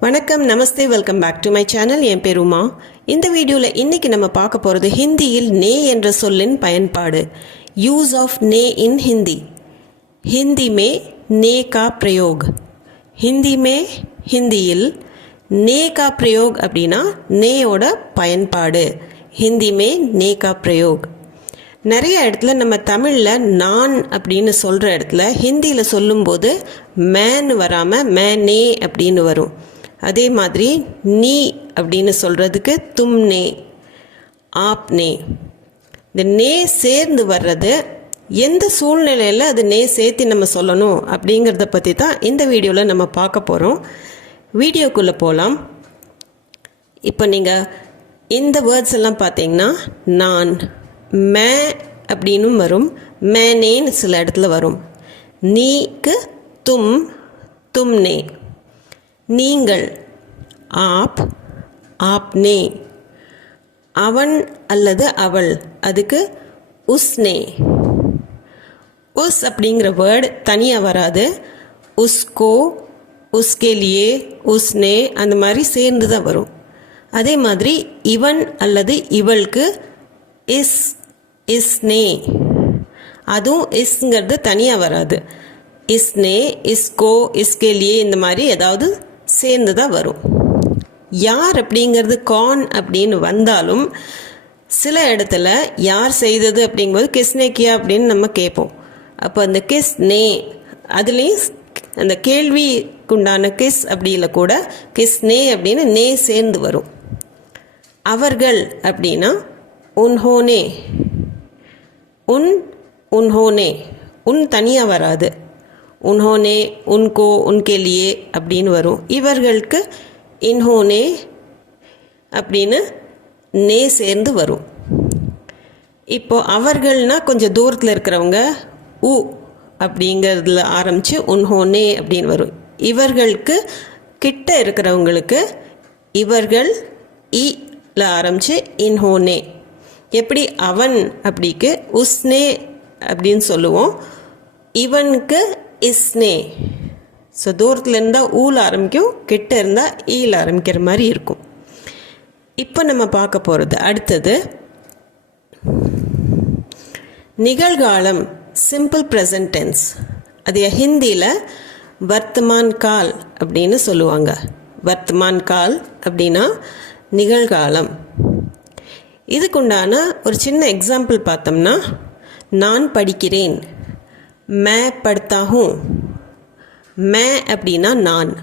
வணக்கம் நமஸ்தே welcome back to my channel. என் பேர் உமா. இந்த வீடியோவில் இன்றைக்கி நம்ம பார்க்க போகிறது ஹிந்தியில் நே என்ற சொல்லின் பயன்பாடு. யூஸ் ஆஃப் நே இன் ஹிந்தி ஹிந்தி மே நே கா பிரயோக். ஹிந்தி மே ஹிந்தியில் நே கா பிரயோக் அப்படின்னா நேயோட பயன்பாடு. ஹிந்தி மே நே கா பிரயோக். நிறைய இடத்துல நம்ம தமிழில் நான் அப்படின்னு சொல்கிற இடத்துல ஹிந்தியில் சொல்லும்போது மேன்னு வராமல் மே நே அப்படின்னு வரும். அதே மாதிரி நீ அப்படின்னு சொல்கிறதுக்கு தும் நே ஆப் நே இந்த நே சேர்ந்து வர்றது எந்த சூழ்நிலையில் அது நே சேர்த்து நம்ம சொல்லணும் அப்படிங்கிறத பற்றி தான் இந்த வீடியோவில் நம்ம பார்க்க போகிறோம் வீடியோக்குள்ளே போகலாம் இப்போ நீங்கள் இந்த வேர்ட்ஸ் எல்லாம் பார்த்தீங்கன்னா நான் மே அப்படின்னும் வரும். மேனேன்னு சில இடத்துல வரும். நீக்கு தும் தும்னே. நீங்கள். ஆப் ஆப்னே. அவன் அல்லது அவள். அதுக்கு உஸ்னே. உஸ் அப்படிங்கிற வேர்டு தனியாக வராது. உஸ்கோ உஸ்கே லியே உஸ்னே அந்த மாதிரி சேர்ந்து தான் வரும். அதே மாதிரி இவன் அல்லது இவளுக்கு இஸ் இஸ்னே. அதுவும் இஸ்ங்கிறது தனியாக வராது. இஸ்னே இஸ்கோ இஸ்கேலியே இந்த மாதிரி ஏதாவது சேர்ந்து தான் வரும். யார் அப்படிங்கிறது கான் அப்படின்னு வந்தாலும் சில இடத்துல யார் செய்தது அப்படிங்கும்போது கிஸ்னேக்கியா அப்படின்னு நம்ம கேட்போம். அப்போ அந்த கிஸ் நே அதுலேயும் அந்த கேள்விக்குண்டான கிஸ் அப்படியில் கூட கிஸ் நே அப்படின்னு நே சேர்ந்து வரும். அவர்கள் அப்படின்னா உன்ஹோனே உன் உன்ஹோனே உன் தனியாக வராது. உன்ஹோனே உன்கோ உன்கெலியே அப்படின்னு வரும். இவர்களுக்கு இன்ஹோனே அப்படின்னு நே சேர்ந்து வரும். இப்போ அவர்கள்னா கொஞ்சம் தூரத்தில் இருக்கிறவங்க உ அப்படிங்கிறதுல ஆரம்பித்து உன்ஹோனே அப்படின்னு வரும். இவர்களுக்கு கிட்ட இருக்கிறவங்களுக்கு இவர்கள் இல ஆரம்பித்து இன்ஹோனே. எப்படி? அவன் அப்படிக்கு உஸ்னே அப்படின்னு சொல்லுவோம். இவனுக்கு இஸ்னே. ஸோ தூரத்தில் இருந்தால் ஊல ஆரம்பிக்கும் கிட்ட இருந்தால் ஈல ஆரம்பிக்கிற மாதிரி இருக்கும். இப்போ நம்ம பார்க்க போகிறது அடுத்தது. நிகழ்காலம் சிம்பிள் ப்ரெசன்டென்ஸ் அது ஹிந்தியில் வர்த்தமான் கால் அப்படின்னு சொல்லுவாங்க. வர்த்தமான் கால் அப்படின்னா நிகழ்காலம். இதுக்குண்டான ஒரு சின்ன எக்ஸாம்பிள் பார்த்தோம்னா நான் படிக்கிறேன். மே படுத்தா ஹூ மே அப்படின்னா நான்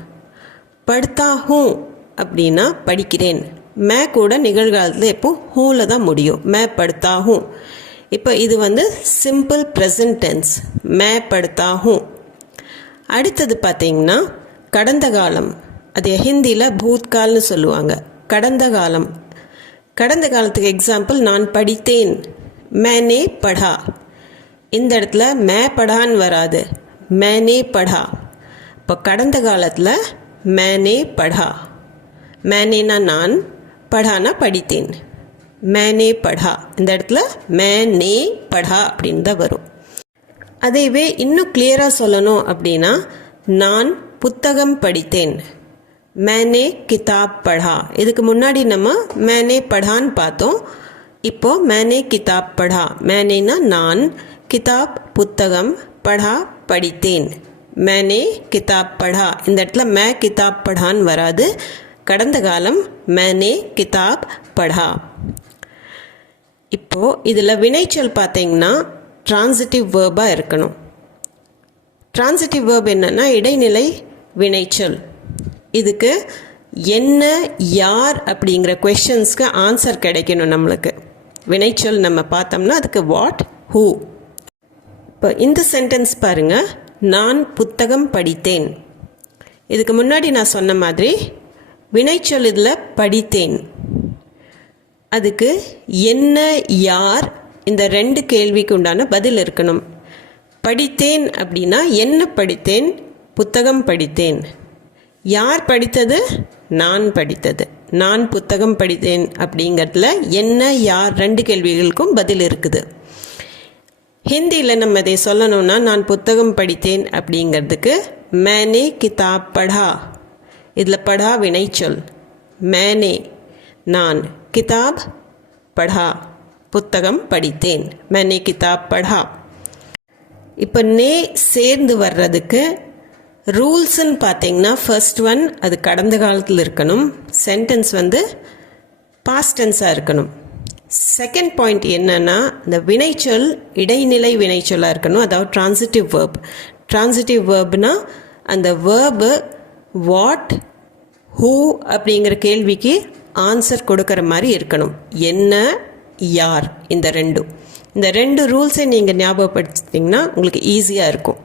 படுத்தா ஹூ அப்படின்னா படிக்கிறேன் மே கூட நிகழ்காலத்தில் எப்போ ஹூவில் தான் முடியும் மே படுத்தா ஹூ இப்போ இது வந்து சிம்பிள் ப்ரெசன்ட் டென்ஸ் மே படுத்தா ஹூ அடுத்தது பார்த்தீங்கன்னா கடந்த காலம். அது ஹிந்தியில் பூத்கால்னு சொல்லுவாங்க. கடந்த காலம். கடந்த காலத்துக்கு எக்ஸாம்பிள் நான் படித்தேன். மேனே படா. இந்த இடத்துல மே படான்னு வராது. மேனே படா. இப்போ கடந்த காலத்தில் மேனே படா. மேனேனா நான் படானா படித்தேன். மேனே படா. இந்த இடத்துல மேனே படா அப்படின்னு தான் வரும். அதைவே இன்னும் கிளியராக சொல்லணும் அப்படின்னா நான் புத்தகம் படித்தேன். மேனே கிதாப் படா. இதுக்கு முன்னாடி நம்ம மேனே படான்னு பார்த்தோம். இப்போ மேனே கிதாப் படா. மேனேனா நான் கிதாப் புத்தகம் படா படித்தேன் மேனே கிதாப் படா இந்த இடத்துல மே கிதாப் படான்னு வராது கடந்த காலம் மேனே கிதாப் படா இப்போது இதில் வினைச்சொல் பார்த்தீங்கன்னா டிரான்சிட்டிவ் வேர்பாக இருக்கணும் டிரான்சிட்டிவ் வேர்ப் என்னென்னா இடைநிலை வினைச்சொல் இதுக்கு என்ன யார் அப்படிங்கிற கொஷின்ஸ்க்கு ஆன்சர் கிடைக்கணும் நம்மளுக்கு. வினைச்சொல் நம்ம பார்த்தோம்னா அதுக்கு வாட் ஹூ இப்போ இந்த சென்டென்ஸ் பாருங்க. நான் புத்தகம் படித்தேன். இதுக்கு முன்னாடி நான் சொன்ன மாதிரி வினைச்சொல் இதில் படித்தேன். அதுக்கு என்ன யார் இந்த ரெண்டு கேள்விக்கு உண்டான பதில் இருக்கணும். படித்தேன் அப்படின்னா என்ன படித்தேன்? புத்தகம் படித்தேன். யார் படித்தது? நான் படித்தது. நான் புத்தகம் படித்தேன் அப்படிங்கிறதுல என்ன யார் ரெண்டு கேள்விகளுக்கும் பதில் இருக்குது. ஹிந்தியில் நம்ம இதை சொல்லணும்னா நான் புத்தகம் படித்தேன் அப்படிங்கிறதுக்கு மேனே கிதாப் படா. இதில் படா வினைச்சொல் மேனே. நான் கிதாப் படா புத்தகம் படித்தேன். மேனே கிதாப் படா. இப்போ நே சேர்ந்து வர்றதுக்கு ரூல்ஸ்ன்னு பார்த்தீங்கன்னா ஃபர்ஸ்ட் ஒன் அது கடந்த காலத்தில் இருக்கணும். சென்டென்ஸ் வந்து பாஸ்டென்ஸாக இருக்கணும். செகண்ட் பாயிண்ட் என்னென்னா இந்த வினைச்சொல் இடைநிலை வினைச்சொல்லாக இருக்கணும். அதாவது ட்ரான்சிட்டிவ் வேர்ப் ட்ரான்சிட்டிவ் வேர்ப்னா அந்த வேர்பு வாட் ஹூ அப்படிங்கிற கேள்விக்கு ஆன்சர் கொடுக்குற மாதிரி இருக்கணும். என்ன யார் இந்த ரெண்டும். இந்த ரெண்டு ரூல்ஸை நீங்கள் ஞாபகப்படுத்திங்கன்னா உங்களுக்கு ஈஸியாக இருக்கும்.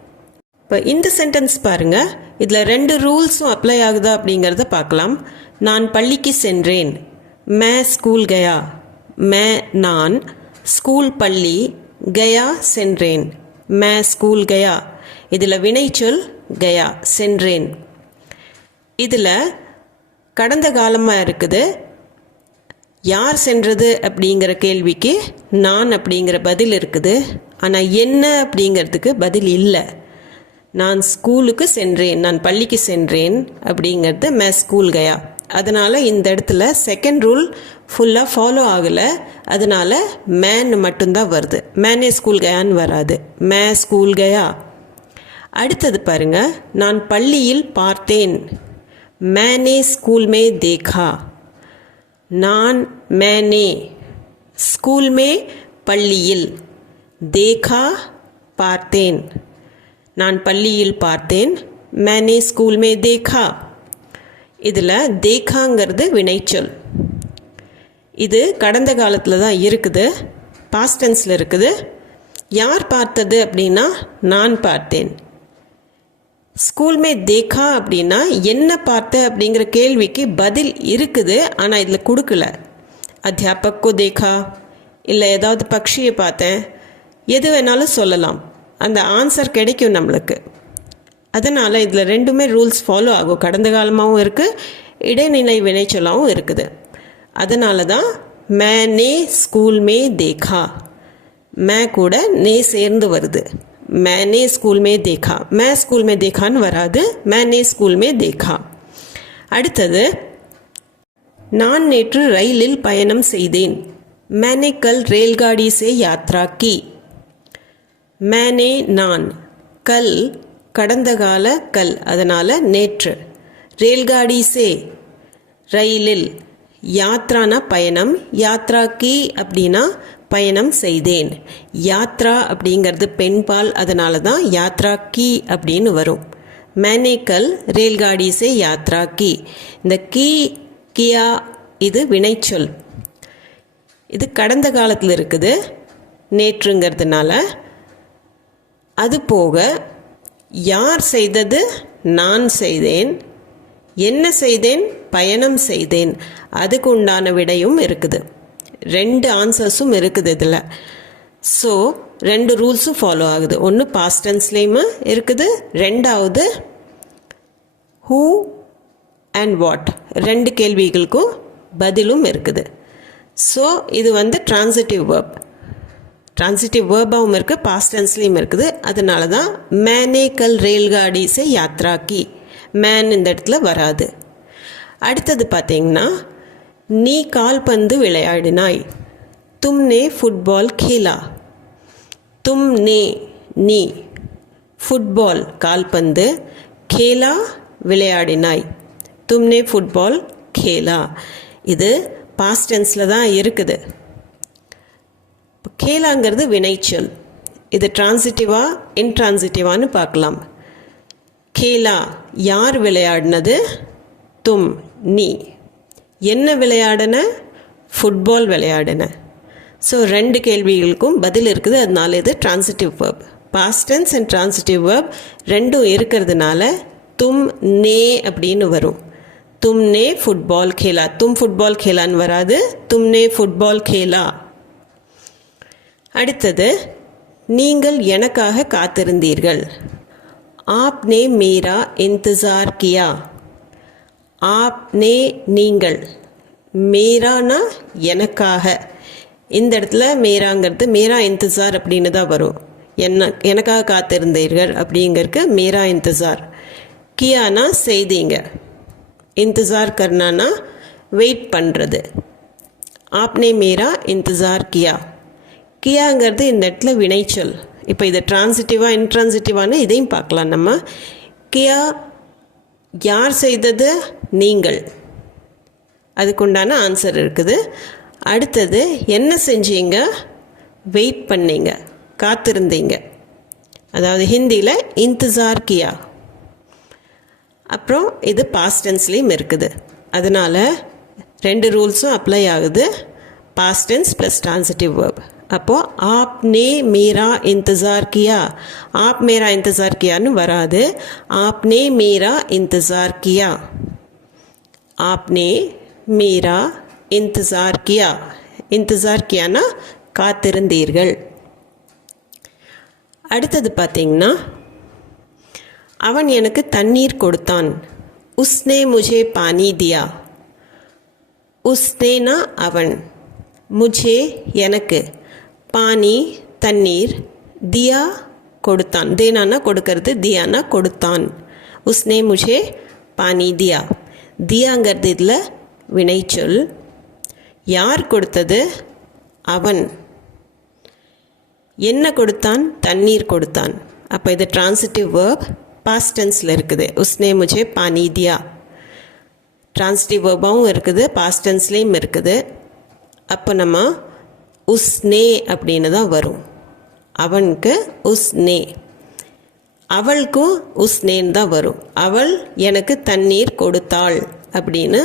இப்போ இந்த சென்டென்ஸ் பாருங்கள் இதில் ரெண்டு ரூல்ஸும் அப்ளை ஆகுதா அப்படிங்கிறத பார்க்கலாம். நான் பள்ளிக்கு சென்றேன். மே ஸ்கூல் கயா? மே நான் ஸ்கூல் பள்ளி கயா சென்றேன். மே ஸ்கூல் கயா. இதில் வினைச்சொல் கயா சென்றேன். இதில் கடந்த காலமாக இருக்குது யார் சென்றது அப்படிங்கிற கேள்விக்கு நான் அப்படிங்கிற பதில் இருக்குது. ஆனால் என்ன அப்படிங்கிறதுக்கு பதில் இல்லை. நான் ஸ்கூலுக்கு சென்றேன் நான் பள்ளிக்கு சென்றேன் அப்படிங்கிறது மே ஸ்கூல் கயா. அதனால் இந்த இடத்துல செகண்ட் ரூல் ஃபுல்லாக ஃபாலோ ஆகலை. அதனால் மேன் மட்டும்தான் வருது. மேனே ஸ்கூல் கயான்னு வராது. மே ஸ்கூல் கயா அடுத்தது பாருங்க. நான் பள்ளியில் பார்த்தேன். மேனே ஸ்கூல் மே தேகா நான் மேனே ஸ்கூல் மே பள்ளியில் தேகா பார்த்தேன். நான் பள்ளியில் பார்த்தேன். மேனே ஸ்கூல் மே தேகா இதில் தேகாங்கிறது வினைச்சொல். இது கடந்த காலத்தில் தான் இருக்குது பாஸ்டன்ஸில் இருக்குது. யார் பார்த்தது அப்படின்னா நான் பார்த்தேன். ஸ்கூல் மே தேக்கா அப்படின்னா என்ன பார்த்த அப்படிங்கிற கேள்விக்கு பதில் இருக்குது ஆனால் இதில் கொடுக்கல. அத்தியாபக்கோ தேகா இல்லை ஏதாவது பக்ஷியை பார்த்தேன் எது வேணாலும் சொல்லலாம். அந்த ஆன்சர் கிடைக்கும் நம்மளுக்கு. அதனால் இதில் ரெண்டுமே ரூல்ஸ் ஃபாலோ ஆகும். கடந்த காலமாகவும் இருக்குது இடைநிலை வினைச்சொல்லாகவும் இருக்குது. அதனால தான் மேனே ஸ்கூல்மே தேகா. மே கூட நே சேர்ந்து வருது. மேனே ஸ்கூல்மே தேகா. மே ஸ்கூல்மே தேகான்னு வராது. மேனே ஸ்கூல்மே தேகா. அடுத்தது நான் நேற்று ரயிலில் பயணம் செய்தேன். மேனே கல் ரேல்காடி சே யாத்ரா கி. மேனே நான். கல். கடந்த கால கல். அதனால் நேற்று. ரேல்காடி சே ரயிலில். யாத்ரானா பயணம் யாத்ரா அப்படின்னா பயணம் செய்தேன். யாத்ரா அப்படிங்கிறது பெண்பால் அதனால தான் யாத்ரா கி அப்படின்னு வரும். மேனேக்கல் கல் ரேல்காடி சே யாத்ரா கி. இந்த கி கியா இது வினைச்சொல். இது கடந்த காலத்தில் இருக்குது நேற்றுங்கிறதுனால. அது போக யார் செய்தது? நான் செய்தேன். என்ன செய்தேன்? பயணம் செய்தேன். அதுக்கு உண்டான விடையும் இருக்குது. ரெண்டு ஆன்சர்ஸும் இருக்குது இதில். ஸோ ரெண்டு ரூல்ஸும் ஃபாலோ ஆகுது. ஒன்று பாஸ்ட் டென்ஸ்லேயுமே இருக்குது. ரெண்டாவது ஹூ அண்ட் வாட் ரெண்டு கேள்விகளுக்கும் பதிலும் இருக்குது. ஸோ இது வந்து டிரான்சிட்டிவ் வேர்ப் ட்ரான்சிட்டிவ் வேர்பாகவும் இருக்குது பாஸ்ட் டென்ஸ்லேயும் இருக்குது. அதனால தான் மேனே கல் ரேல்காடி சே யாத்ரா கி மேன் இந்த இடத்துல வராது. அடுத்தது பார்த்தீங்கன்னா நீ கால்பந்து விளையாடினாய். தும்னே ஃபுட்பால் கேலா தும் நே நீ ஃபுட்பால் கால்பந்து கேலா விளையாடினாய். தும்னே ஃபுட்பால் கேலா இது பாஸ்ட் டென்ஸில் தான் இருக்குது. கேலாங்கிறது வினைச்சொல். இது டிரான்சிட்டிவா இன்ட்ரான்சிட்டிவான்னு பார்க்கலாம். கேலா யார் விளையாடினது? தும் நீ. என்ன விளையாடின? ஃபுட்பால் விளையாடின. ஸோ ரெண்டு கேள்விகளுக்கும் பதில் இருக்குது. அதனால இது transitive verb past tense and transitive verb ரெண்டும் இருக்கிறதுனால தும் நே அப்படின்னு வரும். தும் நே ஃபுட்பால் கேலா. தும் ஃபுட்பால் கேலான்னு வராது. தும் நே ஃபுட்பால் கேலா. அடுத்தது நீங்கள் எனக்காக காத்திருந்தீர்கள். ஆப்னே மீரா இன்தசார் கியா ஆப்னே நீங்கள்। மேரானா எனக்காக। இந்த இடத்துல மேராங்கிறது மேரா இன்தசார் அப்படின்னு தான் வரும். என்ன எனக்காக காத்திருந்தீர்கள் அப்படிங்கிறதுக்கு மேரா இன்தசார். கியானா செய்தீங்க. இந்தசார் கர்னானா வெயிட் பண்ணுறது ஆப்னே மேரா இந்தசார் கியா கியாங்கிறது இந்த இடத்துல வினைச்சொல். இப்போ இது டிரான்சிட்டிவாக இன்ட்ரான்சிட்டிவான இதையும் பார்க்கலாம் நம்ம. கியா யார் செய்தது? நீங்கள். அதுக்குண்டான ஆன்சர் இருக்குது. அடுத்தது என்ன செஞ்சீங்க? வெயிட் பண்ணீங்க. காத்திருந்தீங்க. அதாவது ஹிந்தியில் இன்துசார் கியா. அப்புறம் இது பாஸ்ட் டென்ஸ்லேயும் இருக்குது. அதனால் ரெண்டு ரூல்ஸும் அப்ளை ஆகுது. Past tense plus transitive verb அப்போது ஆப்னே மீரா இந்தசார் கியா. ஆப் மேரா இந்தசார் கியான்னு வராது. ஆப்னே மீரா இந்தசார் கியா. ஆப்னே மீரா இந்தசார் கியா. இன்தசார் கியானா காத்திருந்தீர்கள். அடுத்தது பார்த்தீங்கன்னா அவன் எனக்கு தண்ணீர் கொடுத்தான். உஸ்னே முஜே பானி தியா. உஸ்னேனா அவன். முஜே எனக்கு. பானி தண்ணீர் தியா கொடுத்தான். தேனானா கொடுக்கறது தியானா கொடுத்தான். உஸ்னே முஜே பானி தியா. தியாங்கிறது இதில் வினைச்சொல். யார் கொடுத்தது? அவன். என்ன கொடுத்தான்? தண்ணீர் கொடுத்தான். அப்போ இது டிரான்சிட்டிவ் வேர்ப் பாஸ்ட் டென்ஸில் இருக்குது. உஸ்னே முஜே பானி தியா. டிரான்சிட்டிவ் வேர்பாகவும் இருக்குது பாஸ்ட் டென்ஸ்லேயும் இருக்குது. அப்போ நம்ம உஸ்னே அப்படின்னு தான் வரும். அவனுக்கு உஸ்னே. அவளுக்கும் உஸ்னேன்னு தான் வரும். அவள் எனக்கு தண்ணீர் கொடுத்தாள் அப்படின்னு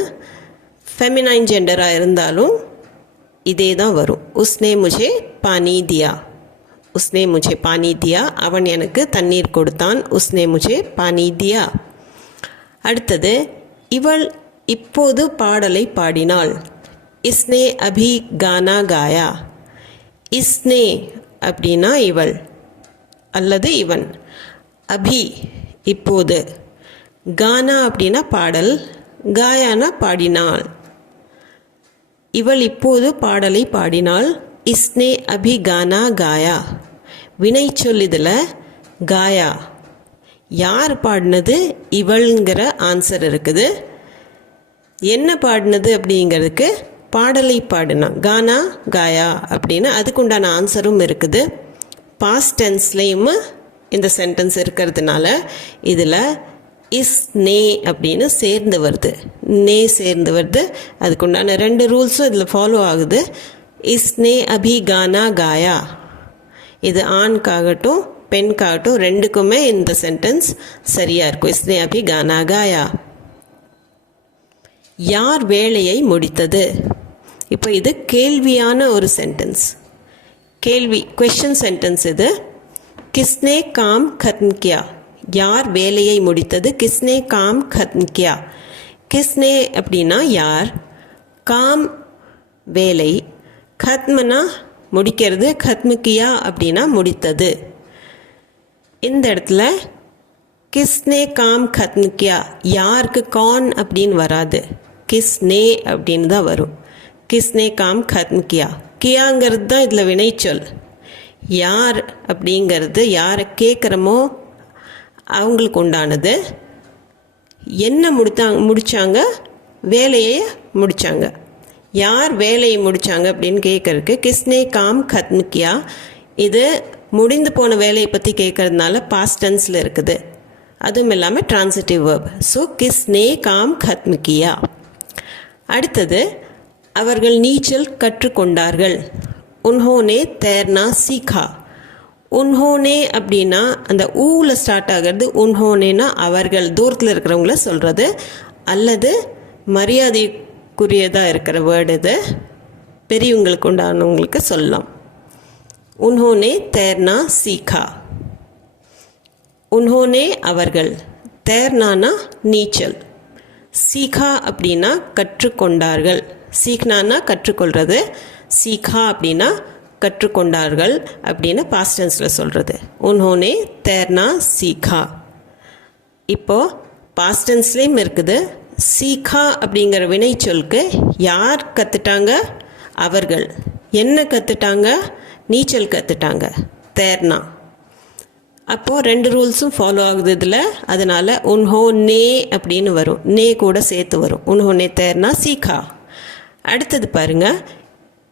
ஃபெமினைன் ஜெண்டராக இருந்தாலும் இதே தான் வரும். உஸ்னே முஜே பானி தியா உஸ்னே முஜே பானி தியா அவன் எனக்கு தண்ணீர் கொடுத்தான். உஸ்னே முஜே பானி தியா அடுத்தது இவள் இப்போது பாடலை பாடினாள். இஸ்னே அபி கானா காயா. இஸ்னே அப்படின்னா இவள் அல்லது இவன். அபி இப்போது. கானா அப்படின்னா பாடல். காயானா பாடினாள். இவள் இப்போது பாடலை பாடினாள். இஸ்னே அபி கானா காயா. வினை சொல்லிதில் இதில் காயா. யார் பாடினது? இவள்ங்கிற ஆன்சர் இருக்குது. என்ன பாடினது அப்படிங்கிறதுக்கு பாடலை பாடினா கானா காயா அப்படின்னு அதுக்குண்டான ஆன்சரும் இருக்குது. பாஸ்ட் டென்ஸ்லேயும் இந்த சென்டென்ஸ் இருக்கிறதுனால இதில் இஸ் நே அப்படின்னு சேர்ந்து வருது. நே சேர்ந்து வருது. அதுக்குண்டான ரெண்டு ரூல்ஸும் இதில் ஃபாலோ ஆகுது. இஸ்னே அபி கானா காயா இது ஆண்காகட்டும் பெண்காகட்டும் ரெண்டுக்குமே இந்த சென்டென்ஸ் சரியாக இருக்கும். இஸ்னே அபி கானா காயா யார் வேலையை முடித்தது? இப்போ இது கேள்வியான ஒரு சென்டென்ஸ் கேள்வி கொஷின் சென்டென்ஸ் இது. கிஸ்னே காம் கத்ன்கியா. யார் வேலையை முடித்தது? கிஸ்னே காம் கத்ன்கியா. கிஸ்னே அப்படின்னா யார்? காம் வேலை. கத்மனா முடிக்கிறது கத்முக்கியா அப்படின்னா முடித்தது. இந்த இடத்துல கிஸ்னே காம் கத்ம் யாருக்கு கான் அப்படின்னு வராது. கிஸ்னே அப்படின்னு தான் வரும். கிஸ்னே காம் கத்ம் கியா. கியாங்கிறது தான் இதில் வினைச்சொல் யார் அப்படிங்கிறது யாரை கேட்குறமோ அவங்களுக்கு உண்டானது. என்ன முடித்தாங்க முடித்தாங்க வேலையை முடித்தாங்க யார் வேலையை முடித்தாங்க அப்படின்னு கேட்குறக்கு கிஸ்னே காம் கத்ம் கியா. இது முடிந்து போன வேலையை பற்றி கேட்குறதுனால பாஸ்டன்ஸில் இருக்குது. அதுவும் இல்லாமல் டிரான்சிட்டிவ் வேர்ப் ஸோ கிஸ்னே காம் கத்ம் கியா. அடுத்தது அவர்கள் நீச்சல் கற்றுக்கொண்டார்கள். உன்ஹோனே தேர்னா சீகா. உன்ஹோனே அப்படின்னா அந்த ஊவில் ஸ்டார்ட் ஆகிறது உன்ஹோனேனா அவர்கள் தூரத்தில் இருக்கிறவங்கள சொல்கிறது அல்லது மரியாதைக்குரியதாக இருக்கிற வேர்டு இது பெரியவங்களுக்கு உண்டானவங்களுக்கு சொல்லலாம். உன்ஹோனே தேர்னா சீகா. உன்ஹோனே அவர்கள் தேர்னானா நீச்சல். சீகா அப்படின்னா கற்றுக்கொண்டார்கள். சீக்னான்னா கற்றுக்கொள்வது சீகா அப்படின்னா கற்றுக்கொண்டார்கள் அப்படின்னு பாஸ்டன்ஸில் சொல்கிறது உன்ஹோனே தேர்னா சீகா இப்போது பாஸ்டன்ஸ்லேயும் இருக்குது. சீகா அப்படிங்கிற வினைச்சொல்க்கு யார் கற்றுட்டாங்க அவர்கள். என்ன கற்றுட்டாங்க நீச்சல் கற்றுட்டாங்க தேர்னா. அப்போது ரெண்டு ரூல்ஸும் ஃபாலோ ஆகுது இதில் அதனால் உன்ஹோ நே அப்படின்னு வரும். நே கூட சேர்த்து வரும். உன்ஹோ நே தேர்னா சீக்கா அடுத்தது பாருங்க.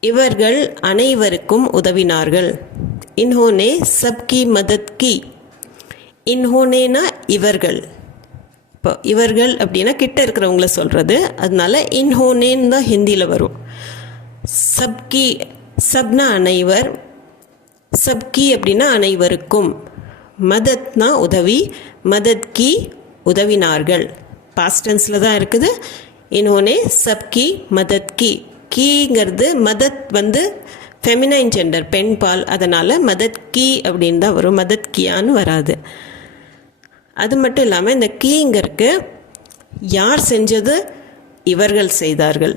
இவர்கள் அனைவருக்கும் உதவினார்கள். இன்ஹோனே சப்கி மதத் கி இன்ஹோனேனா இவர்கள். இப்போ இவர்கள் அப்படின்னா கிட்ட இருக்கிறவங்கள சொல்கிறது அதனால இன்ஹோனேன்னு தான் ஹிந்தியில் வரும். சப்கி சப்னா அனைவர். சப்கி அப்படின்னா அனைவருக்கும். மதத்னா உதவி மதத் கி உதவினார்கள் பாஸ்டன்ஸில் தான் இருக்குது. இன்னொன்னே சப்கி மதத் கி கீங்கிறது மதத் வந்து ஃபெமினைன் ஜெண்டர் பெண் பால் அதனால் மதத் கி அப்படின்னு தான் வரும் மதத் கியான்னு வராது அது மட்டும் இல்லாமல் இந்த கீங்கிறதுக்கு யார் செஞ்சது இவர்கள் செய்தார்கள்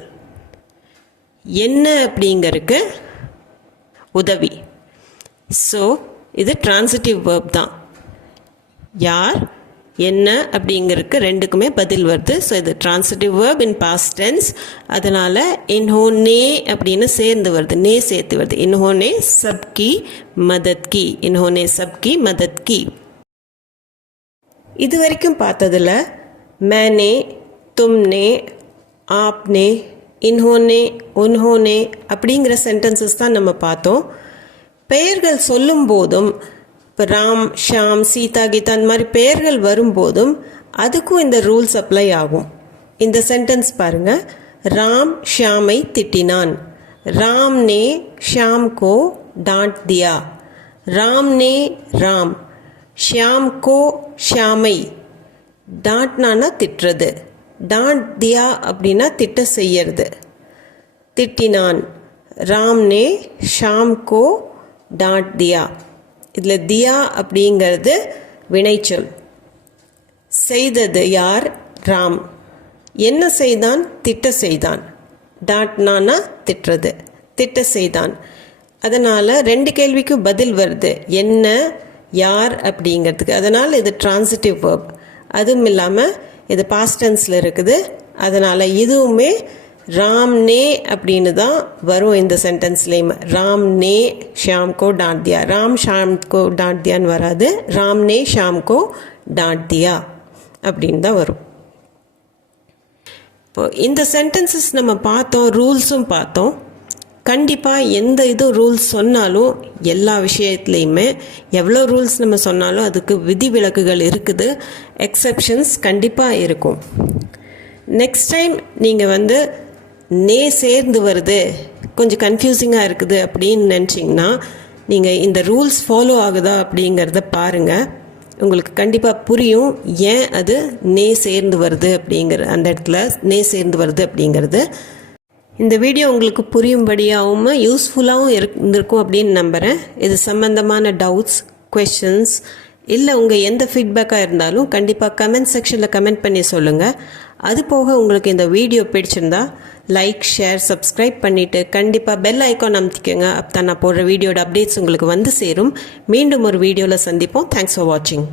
என்ன அப்படிங்கிறதுக்கு உதவி ஸோ இது டிரான்சிட்டிவ் வேர்ப் தான் யார் என்ன அப்படிங்கிறதுக்கு ரெண்டுக்குமே பதில் வருது. ஸோ இது transitive verb in past tense அதனால் இன்ஹோ நே அப்படின்னு சேர்ந்து வருது. நே சேர்த்து வருது. இன்ஹோனே சப்கி மதத்கி இன்ஹோனே சப்கி மதத்கி இது வரைக்கும் பார்த்ததில் மேனே தும்னே ஆப்னே இன்ஹோனே உன்ஹோனே அப்படிங்கிற சென்டென்சஸ் தான் நம்ம பார்த்தோம். பெயர்கள் சொல்லும் போதும் இப்போ ராம் ஷாம் சீதா கீதா அந்த மாதிரி பெயர்கள் வரும்போதும் அதுக்கும் இந்த ரூல்ஸ் அப்ளை ஆகும். இந்த சென்டென்ஸ் பாருங்கள் ராம் ஷாமை திட்டினான். ராம் நே ஷாம் கோ டாண்ட் தியா. ராம் நே ராம். ஷியாம் கோ ஷியாமை டாட்னானா திட்டுறது. டாண்ட் தியா அப்படின்னா திட்ட செய்யறது. திட்டினான். ராம்னே ஷாம் கோ டாட் தியா. இதில் தியா அப்படிங்கிறது வினைச்சொல். செய்தது யார்? ராம். என்ன செய்தான்? திட்ட செய்தான். டாட்னானா திட்டுறது. திட்ட செய்தான். அதனால் ரெண்டு கேள்விக்கும் பதில் வருது. என்ன? யார்? அப்படிங்கிறதுக்கு. அதனால் இது டிரான்சிட்டிவ் வேர்ப் அதுவும் இல்லாமல் இது பாஸ்டன்ஸில் இருக்குது. அதனால் இதுவுமே ராம் நே அப்படின்னு தான் வரும் இந்த சென்டென்ஸ்லேயுமே ராம் நே ஷாம் கோ டாட் தியா ராம் ஷாம் கோ டாட் தியான்னு வராது ராம் நே ஷாம் கோ டாட் தியா அப்படின்னு தான் வரும் இப்போ இந்த சென்டென்சஸ் நம்ம பார்த்தோம் ரூல்ஸும் பார்த்தோம் கண்டிப்பாக எந்த இது ரூல்ஸ் சொன்னாலும் எல்லா விஷயத்துலையுமே எவ்வளோ ரூல்ஸ் நம்ம சொன்னாலும் அதுக்கு விதிவிலக்குகள் இருக்குது எக்ஸப்ஷன்ஸ் கண்டிப்பாக இருக்கும் நெக்ஸ்ட் டைம் நீங்கள் வந்து நே சேர்ந்து வருது கொஞ்சம் கன்ஃபியூசிங்காக இருக்குது அப்படின்னு நினச்சிங்கன்னா நீங்கள் இந்த ரூல்ஸ் ஃபாலோ ஆகுதா அப்படிங்கிறத பாருங்கள் உங்களுக்கு கண்டிப்பாக புரியும் ஏன் அது நே சேர்ந்து வருது அப்படிங்கிற அந்த இடத்துல நே சேர்ந்து வருது அப்படிங்கிறது. இந்த வீடியோ உங்களுக்கு புரியும்படியாகவும் யூஸ்ஃபுல்லாகவும் இருந்திருக்கும் அப்படின்னு நம்புகிறேன் இது சம்மந்தமான டவுட்ஸ் கொஷின்ஸ் இல்லை உங்கள் எந்த ஃபீட்பேக்காக இருந்தாலும் கண்டிப்பாக கமெண்ட் செக்ஷனில் கமெண்ட் பண்ணி சொல்லுங்கள் அது போக உங்களுக்கு இந்த வீடியோ பிடிச்சிருந்தா லைக் ஷேர் சப்ஸ்கிரைப் பண்ணிவிட்டு கண்டிப்பாக பெல் ஐக்கான் அமுத்திக்கோங்க. அப்போ தான் நான் போடுற வீடியோட அப்டேட்ஸ் உங்களுக்கு வந்து சேரும். மீண்டும் ஒரு வீடியோவில் சந்திப்போம். தேங்க்ஸ் ஃபார் வாட்சிங்